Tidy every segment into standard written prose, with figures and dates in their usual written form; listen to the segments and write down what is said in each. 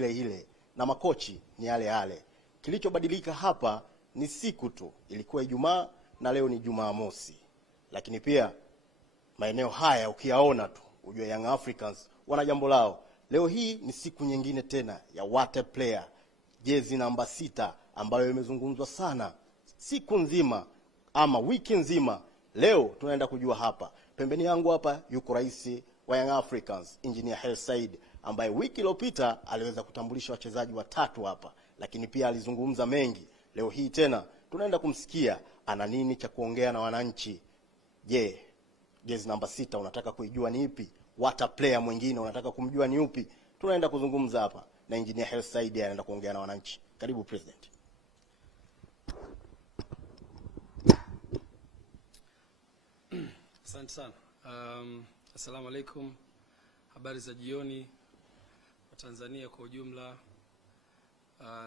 ile ile na makochi ni yale yale. Kilichobadilika hapa ni siku tu, ilikuwa Ijumaa na leo ni Jumamosi. Lakini pia maeneo haya ukiyaona tu ujue Young Africans wana jambo lao. Leo hii ni siku nyingine tena ya what a player, jezi namba 6 ambayo imezungumzwa sana siku nzima ama wiki nzima. Leo tunaenda kujua hapa. Pembeni yangu hapa yuko rais wa Young Africans, Engineer Hersi Said, ambaye wiki iliyopita aliweza kutambulisha wachezaji watatu hapa, lakini pia alizungumza mengi. Leo hii tena tunaenda kumsikia ana nini cha kuongea na wananchi. Je, jezi namba 6 unataka kuijua ni ipi? What a player mwingine unataka kumjua ni upi? Tunaenda kuzungumza hapa na Engineer Hersi Said, anaenda kuongea na wananchi. Karibu President. Asante sana. Assalamu alaikum. Habari za jioni wa Tanzania kwa ujumla.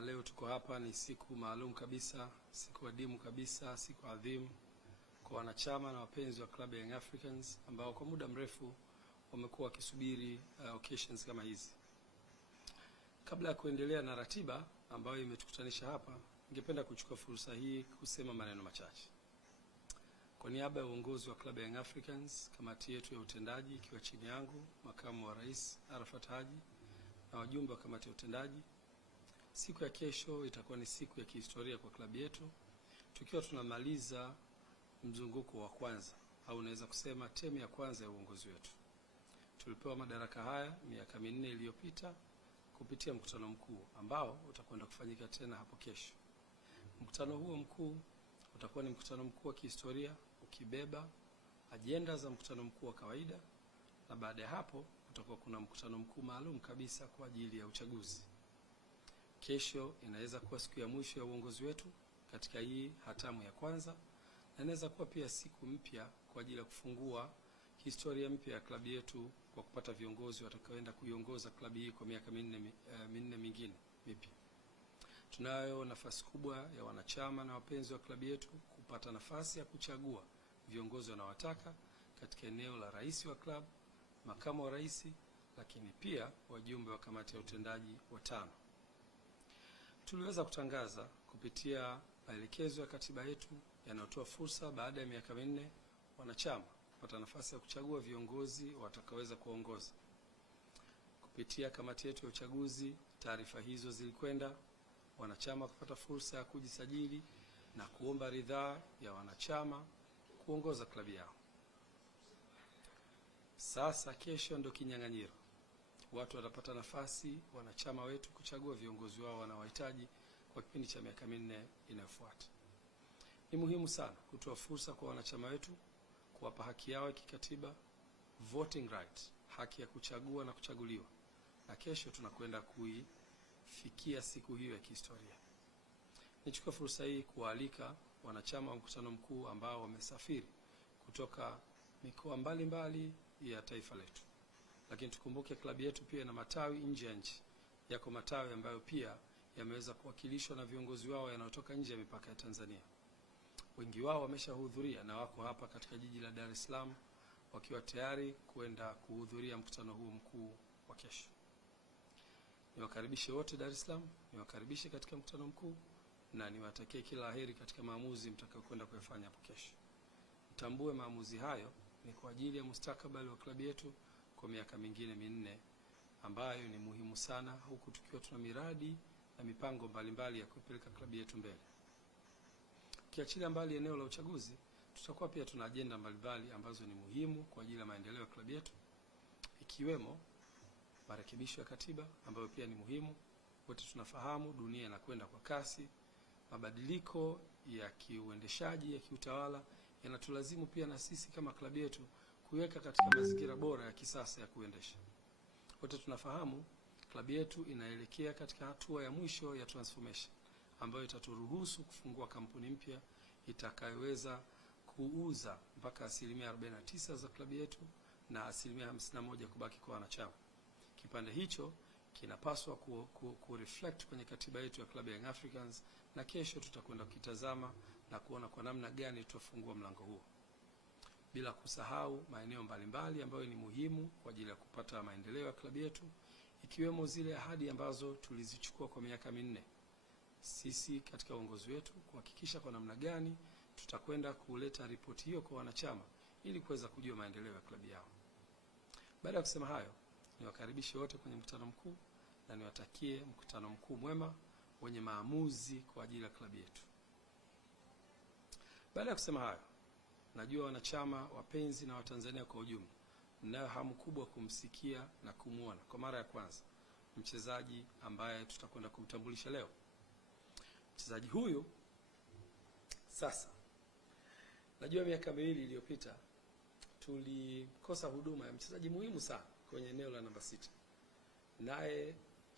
Leo tuko hapa, ni siku maalum kabisa, siku adimu kabisa, siku adhimu kwa wanachama na wapenzi wa klabu ya Young Africans ambao kwa muda mrefu wamekuwa wakisubiri occasions kama hizi. Kabla ya kuendelea na ratiba ambayo imetukutanisha hapa, ningependa kuchukua fursa hii kusema maneno machache. Kwa niaba ya uongozi wa klabu ya Young Africans, kamati yetu ya utendaji ikiwa chini yangu, makamu wa rais Arafat Haji na wajumbe wa kamati ya utendaji, siku ya kesho itakuwa ni siku ya kihistoria kwa klabu yetu, tukiwa tunamaliza mzunguko wa kwanza au unaweza kusema temu ya kwanza ya uongozi wetu. Tulipewa madaraka haya miaka 4 iliyopita kupitia mkutano mkuu ambao utakwenda kufanyika tena hapo kesho. Mkutano huo mkuu utakuwa ni mkutano mkuu wa kihistoria ukibeba ajenda za mkutano mkuu wa kawaida, na baada ya hapo utakuwa kuna mkutano mkuu maalum kabisa kwa ajili ya uchaguzi. Kesho inaweza kuwa siku ya mwisho ya uongozi wetu katika hii hatamu ya kwanza, na inaweza kuwa pia siku mpya kwa ajili ya kufungua historia mpya ya klabu yetu kwa kupata viongozi watakaoenda kuiongoza klabu hii kwa miaka 4 mingine mipya. Tunayo nafasi kubwa ya wanachama na wapenzi wa klabu yetu kupata nafasi ya kuchagua viongozi wanaowataka katika eneo la rais wa klabu, makamu wa rais, lakini pia wajumbe wa kamati ya utendaji watano. Tuliweza kutangaza kupitia maelekezo ya katiba yetu yanayotoa fursa baada ya miaka 4 wanachama kupata nafasi ya kuchagua viongozi watakaoweza kuongoza. Kupitia kamati yetu ya uchaguzi, taarifa hizo zilikwenda wanachama kupata fursa ya kujisajili na kuomba ridhaa ya wanachama kuongoza klabu yao. Sasa kesho ndo kinyang'anyiro. Watu watapata nafasi, wanachama wetu, kuchagua viongozi wao wanaohitaji kwa kipindi cha miaka 4 inayofuata. Ni muhimu sana kutoa fursa kwa wanachama wetu, kuwapa haki yao ya kikatiba, voting right, haki ya kuchagua na kuchaguliwa. Na kesho tunakwenda kuifikia siku hiyo ya kihistoria. Nichukue fursa hii kualika wanachama wa mkutano mkuu ambao wamesafiri kutoka mikoa mbalimbali ya taifa letu. Lakini tukumbuke klabu yetu pia ina matawi nje ya nchi. Yako matawi ambayo pia yameweza kuwakilishwa na viongozi wao wanaotoka nje ya mipaka ya Tanzania. Wengi wao wameshahudhuria na wako hapa katika jiji la Dar es Salaam wakiwa tayari kwenda kuhudhuria mkutano huu mkuu wa kesho. Niwakaribishe wote Dar es Salaam, niwakaribishe katika mkutano mkuu na niwatakie kila laheri katika maamuzi mtakayokwenda kuyafanya hapo kesho. Mtambue maamuzi hayo ni kwa ajili ya mustakabali wa klabu yetu kwa miaka mingine 4 ambayo ni muhimu sana, huku tukiwa tuna miradi na mipango mbalimbali ya kupeleka klabu yetu mbele. Kiachilia mbali eneo la uchaguzi, tutakuwa pia tuna ajenda mbalimbali ambazo ni muhimu kwa ajili ya maendeleo ya klabu yetu, ikiwemo marekebisho ya katiba ambayo pia ni muhimu. Wote tunafahamu dunia inakwenda kwa kasi, mabadiliko ya kiuendeshaji, ya kiutawala yanatulazimu pia na sisi kama klabu yetu kuweka katika mazingira bora ya kisasa ya kuendesha. Wote tunafahamu klabu yetu inaelekea katika hatua ya mwisho ya transformation ambayo itaturuhusu kufungua kampuni mpya itakayoweza kuuza mpaka 49% za klabu yetu na 51% kubaki kwa wanachama. Kipande hicho kinapaswa ku-reflect kwenye katiba yetu ya klabu ya Young Africans, na kesho tutakwenda kutazama na kuona kwa namna gani tutafungua mlango huo. Bila kusahau maeneo mbalimbali ambayo ni muhimu kwa ajili ya kupata maendeleo ya klabu yetu, ikiwemo zile ahadi ambazo tulizichukua kwa miaka minne sisi katika uongozi wetu, kuhakikisha kwa namna gani tutakwenda kuleta ripoti hiyo kwa wanachama ili kuweza kujua maendeleo ya klabu yao. Baada ya kusema hayo, niwakaribishe wote kwenye mkutano mkuu na niwatakie mkutano mkuu mwema wenye maamuzi kwa ajili ya klabu yetu. Baada ya kusema hayo, najua wanachama, wapenzi na Watanzania kwa ujumla mnayo hamu kubwa kumsikia na kumuona kwa mara ya kwanza mchezaji ambaye tutakwenda kumtambulisha leo. Mchezaji huyu sasa, najua miaka miwili iliyopita tulikosa huduma ya mchezaji muhimu sana kwenye eneo la namba 6. Naye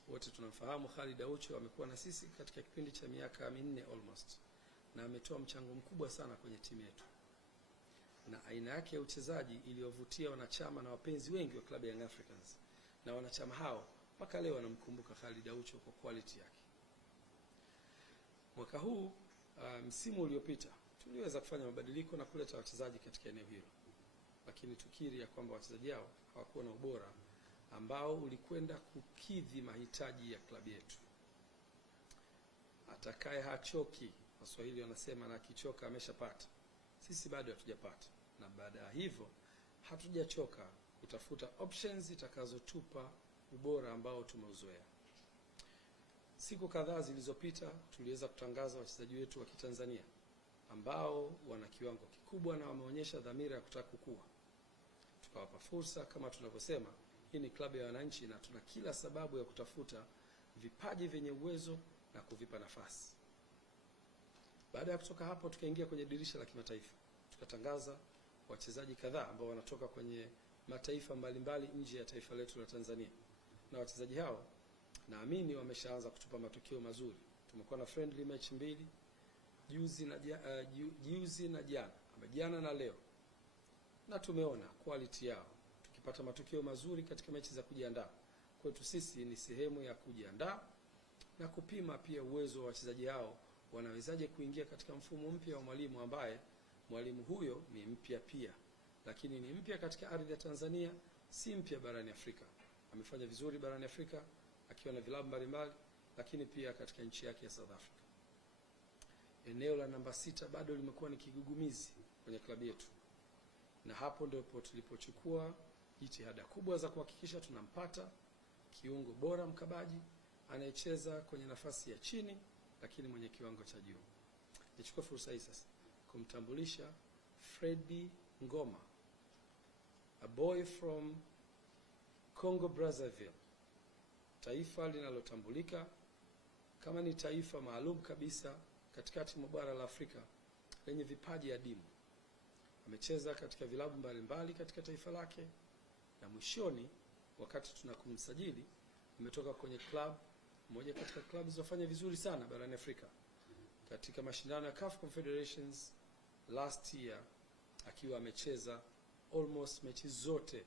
wote tunamfahamu Khalid Aucho, amekuwa na sisi katika kipindi cha miaka minne almost, na ametoa mchango mkubwa sana kwenye timu yetu, na aina yake ya uchezaji iliyovutia wanachama na wapenzi wengi wa klabu ya Young Africans, na wanachama hao mpaka leo wanamkumbuka Khalid Aucho kwa quality yake. Mwaka huu msimu uliopita tuliweza kufanya mabadiliko na kuleta wachezaji katika eneo hilo, lakini tukiri ya kwamba wachezaji hao hawakuwa na ubora ambao ulikwenda kukidhi mahitaji ya klabu yetu. Atakaye hachoki, Waswahili wanasema, na akichoka ameshapata. Sisi bado hatujapata, na baada ya hivyo hatujachoka kutafuta options zitakazotupa ubora ambao tumeuzoea. Siku kadhaa zilizopita tuliweza kutangaza wachezaji wetu wa Kitanzania ambao wana kiwango kikubwa na wameonyesha dhamira ya kutaka kukua. Tukawapa fursa. Kama tunavyosema, hii ni klabu ya wananchi na tuna kila sababu ya kutafuta vipaji vyenye uwezo na kuvipa nafasi. Baada ya kutoka hapo, tukaingia kwenye dirisha la kimataifa. Tukatangaza wachezaji kadhaa ambao wanatoka kwenye mataifa mbalimbali nje ya taifa letu la Tanzania. Na wachezaji hao naamini wameshaanza kutupa matokeo mazuri. Tumekuwa na friendly match 2 juzi na jana na leo, na tumeona quality yao tukipata matokeo mazuri katika mechi za kujiandaa. Kwetu sisi ni sehemu ya kujiandaa na kupima pia uwezo wa wachezaji hao, wanawezaje kuingia katika mfumo mpya wa mwalimu, ambaye mwalimu huyo ni mpya pia, lakini ni mpya katika ardhi ya Tanzania, si mpya barani Afrika. Amefanya vizuri barani Afrika akiwa na vilabu mbalimbali, lakini pia katika nchi yake ya South Africa. Eneo la namba 6 bado limekuwa ni kigugumizi kwenye klabu yetu, na hapo ndipo tulipochukua jitihada kubwa za kuhakikisha tunampata kiungo bora mkabaji anayecheza kwenye nafasi ya chini lakini mwenye kiwango cha juu. Nichukue fursa hii sasa kumtambulisha Fredy Ngoma, a boy from Congo Brazzaville, taifa linalotambulika kama ni taifa maalum kabisa katikati mwa bara la Afrika lenye vipaji adimu. Amecheza katika vilabu mbalimbali katika taifa lake, na mwishoni wakati tunakumsajili ametoka kwenye club moja katika klabu zinazofanya vizuri sana barani Afrika katika mashindano ya CAF Confederations last year, akiwa amecheza almost mechi zote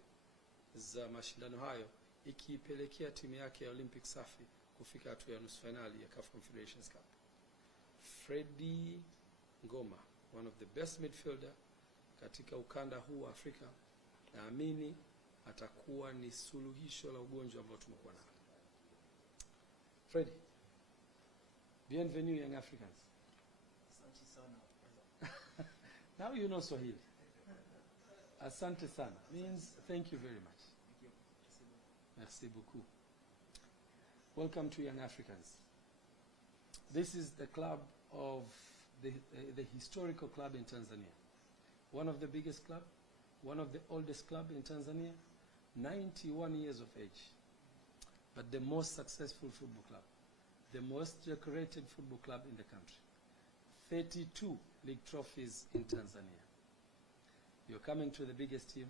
za mashindano hayo, ikiipelekea timu yake ya Olympic Safi kufika hatua ya nusu finali ya CAF Confederations Cup. Fredy Ngoma, one of the best midfielder katika ukanda huu wa Afrika, naamini atakuwa ni suluhisho la ugonjwa ambao tumekuwa nao. Fredy, bienvenue Young Africans. Asante sana. Now you know Swahili. Asante sana means thank you very much. Thank you. Merci beaucoup. Welcome to Young Africans. This is the club of the historical club in Tanzania. One of the biggest club, one of the oldest club in Tanzania, 91 years of age. But the most successful football club, the most decorated football club in the country. 32 league trophies in Tanzania. You're coming to the biggest team.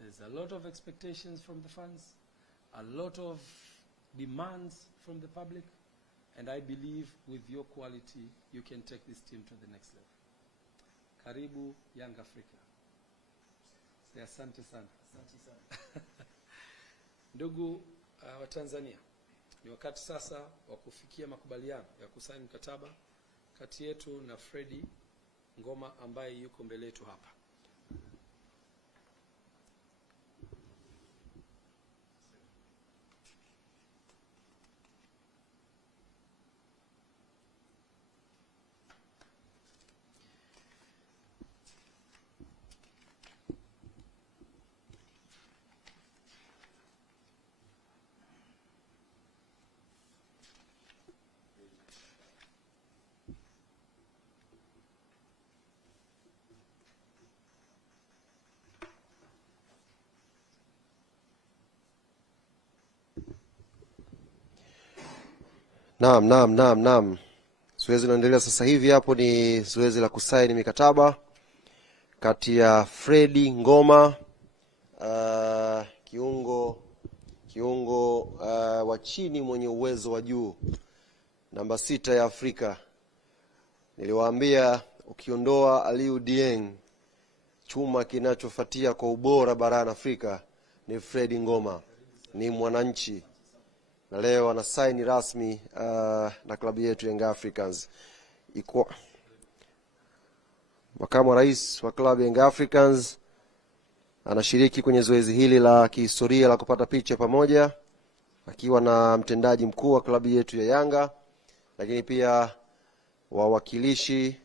There's a lot of expectations from the fans, a lot of demands from the public, and I believe with your quality, you can take this team to the next level. Karibu Young Africa. Say asante sana. Asante sana. Ndugu wa Tanzania, ni wakati sasa wa kufikia makubaliano ya kusaini mkataba kati yetu na Fredy Ngoma ambaye yuko mbele yetu hapa. Naam. Zoezi linaendelea sasa hivi, hapo ni zoezi la kusaini mikataba kati ya Fredi Ngoma kiungo wa chini mwenye uwezo wa juu, namba 6 ya Afrika. Niliwaambia ukiondoa Aliou Dieng, chuma kinachofuatia kwa ubora barani Afrika ni Fredi Ngoma, ni mwananchi. Na leo ana saini rasmi na klabu yetu Young Africans. Makamu wa rais wa klabu Young Africans anashiriki kwenye zoezi hili la kihistoria la kupata picha pamoja, akiwa na mtendaji mkuu wa klabu yetu ya Yanga, lakini pia wawakilishi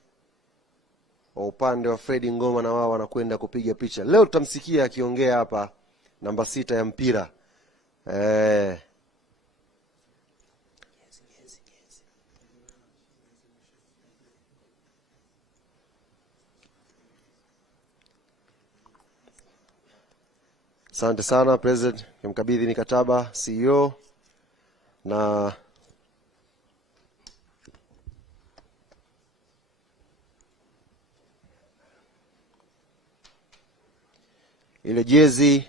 wa upande wa Fredi Ngoma na wao wanakwenda kupiga picha. Leo tutamsikia akiongea hapa, namba 6 ya mpira. Asante sana President, nimkabidhi mikataba CEO na ile jezi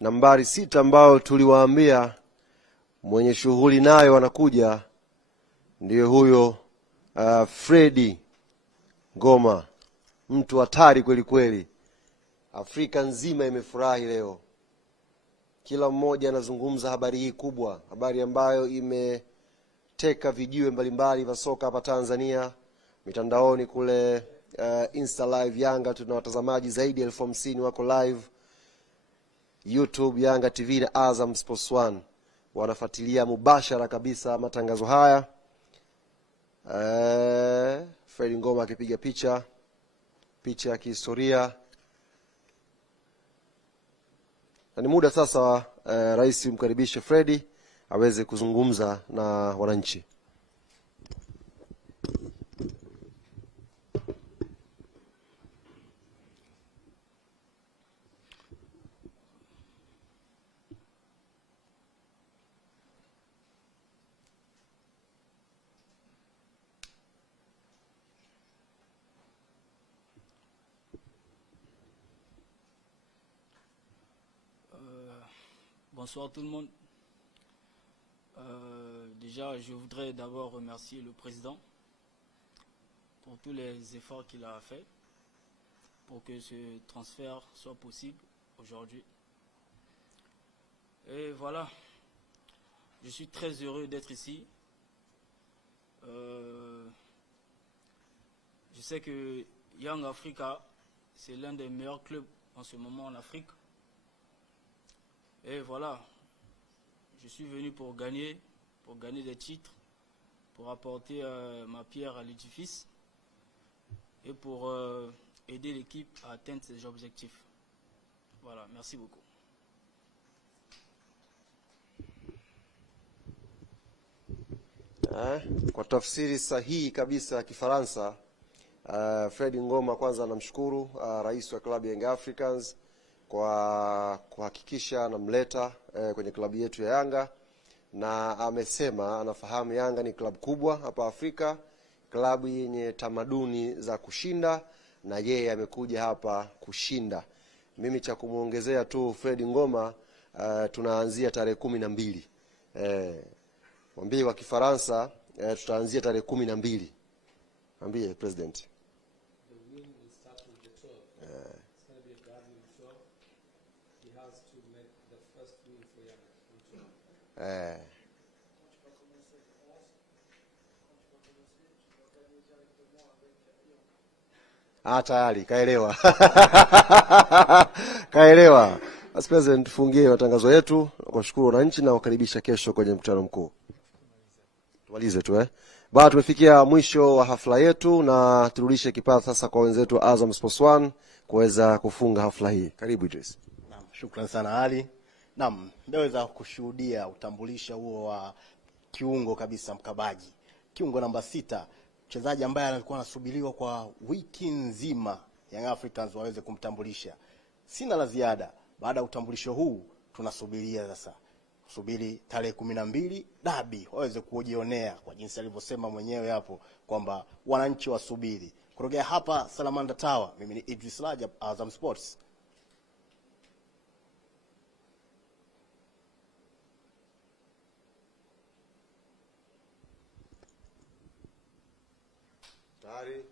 nambari 6 ambao tuliwaambia mwenye shughuli nayo anakuja, ndiyo huyo Fredi Ngoma, mtu hatari kweli kweli. Afrika nzima imefurahi leo. Kila mmoja anazungumza habari hii kubwa, habari ambayo imeteka vijiwe mbalimbali vya soka hapa Tanzania, mitandaoni kule Insta live Yanga tuna watazamaji zaidi ya 50,000 wako live. YouTube Yanga TV na Azam Sports 1 wanafuatilia mubashara kabisa matangazo haya. Fredi Ngoma akipiga picha ya kihistoria. Na ni muda sasa rais mkaribishe Fredi aweze kuzungumza na wananchi. Bonsoir tout le monde. Déjà, je voudrais d'abord remercier le président pour tous les efforts qu'il a fait pour que ce transfert soit possible aujourd'hui. Et voilà, je suis très heureux d'être ici. Je sais que Young Africa, c'est l'un des meilleurs clubs en ce moment en Afrique. Et voilà, je suis venu pour gagner des titres, pour apporter ma pierre à l'édifice et pour aider l'équipe à atteindre ses objectifs. Voilà, merci beaucoup. Kwa tafsiri sahihi kabisa ya Kifaransa, Fredi Ngoma kwanza namshukuru rais wa klabu ya Young Africans kwa kuhakikisha anamleta kwenye klabu yetu ya Yanga, na amesema anafahamu Yanga ni klabu kubwa hapa Afrika, klabu yenye tamaduni za kushinda, na yeye amekuja hapa kushinda. Mimi cha kumuongezea tu Fredi Ngoma, tunaanzia tarehe 12. Mwambie kwa Kifaransa tutaanzia tarehe 12. Mwambie President. Tayari kaelewa. Kaelewa. As President, tufungie matangazo yetu, kuwashukuru wananchi na wakaribisha kesho kwenye mkutano mkuu. Tumalize tu Baada tumefikia mwisho wa hafla yetu, na turudishe kipaza sasa kwa wenzetu wa Azam Sports 1 kuweza kufunga hafla hii. Karibu Idris. Naam, shukrani sana Ali. Naam, ndaweza kushuhudia utambulisho huo wa kiungo kabisa mkabaji. Kiungo namba 6, mchezaji ambaye alikuwa anasubiriwa kwa wiki nzima Young Africans waweze kumtambulisha. Sina la ziada. Baada ya utambulisho huu tunasubiria sasa kusubiri tarehe 12 dabi waweze kujionea kwa jinsi alivyosema mwenyewe hapo kwamba wananchi wasubiri. Kutokea hapa Salamanda Tower, mimi ni Idris Rajab, Azam Sports. Tayari